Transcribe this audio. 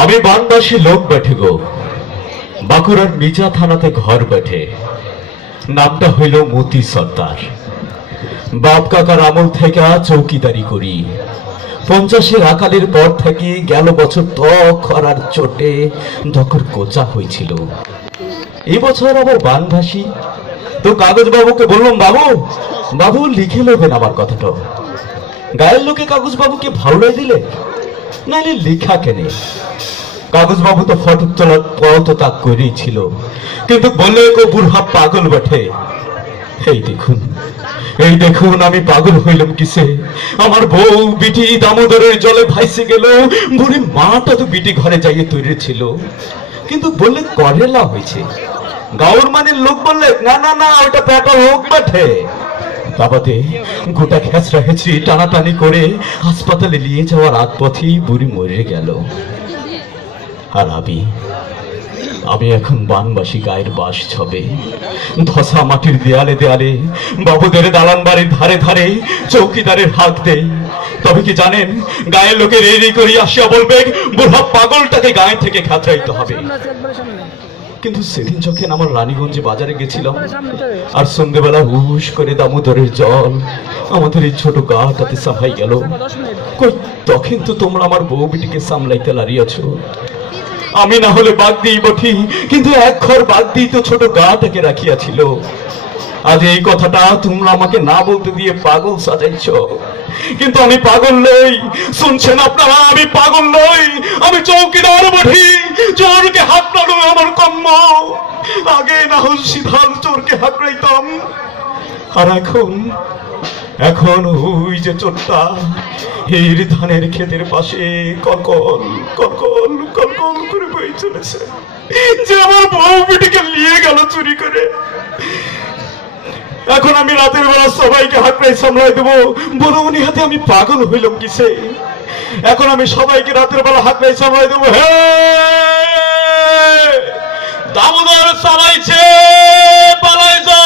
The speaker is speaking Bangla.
আমি বানবাসী লোক বেঠে গো, বাঁকুড়ার মিজা থানাতে ঘর বেঠে। নামটা হইল মতি সর্দার। বাপ কাকার আমল থেকে চৌকিদারি করি। 50-এর আকালের পর থেকে গেল বছর খরার চোটে ধকর কোচা হয়েছিল। এই বছর আবার বানভাসী। তো কাগজ বাবুকে বললাম, বাবু বাবু লিখে নেবেন আমার কথাটা। গায়ের লোকে কাগজ বাবুকে ভাউলাই দিলে, নাইলে লেখা কেনে। কাগজ বাবু তো ফটো তোলার পথ তাক করেই ছিল, কিন্তু বললে গো বুড়া পাগল বটে। এই দেখুন আমি পাগল হইলাম কিসে। আমার বউ বিটি দামোদরের জলে ভাইসে গেল। বুড়ি মাটা তো বিটি ঘরে যাইয়ে তৈরি ছিল, কিন্তু বললে করেলা হয়েছে। গাঁওর মানের লোক বললে না না না, ওটা পেটা হোক বটে। বাবাতে গোটা খেঁচড়া হেঁচড়ি টানাটানি করে হাসপাতালে নিয়ে যাওয়ার আগ পথেই বুড়ি মরে গেল। আর আমি এখন বানবাসী গায়ের বাস ছবে। ধসা মাটির দেয়ালে দেয়ালে বাবুদের দালান বাড়ির ধারে ধারে চৌকিদারের হাত দেই। তবে কি জানেন, গায়ের লোকে রেড়ি করি আসিয়া বলবে বুড়া পাগলটাকে গায়ে থেকে খাতরাইতে হবে। কিন্তু সেদিন যখন আমার রানীগঞ্জে বাজারে গেছিলাম, আর সন্ধ্যেবেলা হুশ করে দামোদরের জল আমাদের এই ছোট গাটাতে সাফাই গেল, কই তখন তো তোমরা আমার বউ বিটিকে সামলাইতে লারিয়াছ। আমি না হলে বাদ দিই বঠি, কিন্তু এক ঘর বাদ দিই তো ছোট গাটাকে রাখিয়াছিল। আজ এই কথাটা তোমরা আমাকে না বলতে দিয়ে পাগল সাজাইছ, কিন্তু আমি পাগল নই। শুনছেন আপনারা, আমি পাগল নই, আমি চৌকিদার বঠি। চোরকে হাঁকড়ানো আমার কর্ম। আগে না হল সিধাল চোরকে হাঁকড়াইতাম, আর এখন ওই যে চোরটা এর ধানের ক্ষেতের পাশে কলকল কলকল কলকল করে বয়ে চলেছে, যে আমার বউ বিটিকে নিয়ে গেল চুরি করে। এখন আমি রাতের বেলা সবাইকে হাঁকড়াই সামলাই দেবো, বলো উনি হাতে আমি পাগল হইলাম কিসে। এখন আমি সবাইকে রাতের বেলা হাঁকড়াই সামলাই দেবো। হে দামোদর চালাইছে, পালাই যা।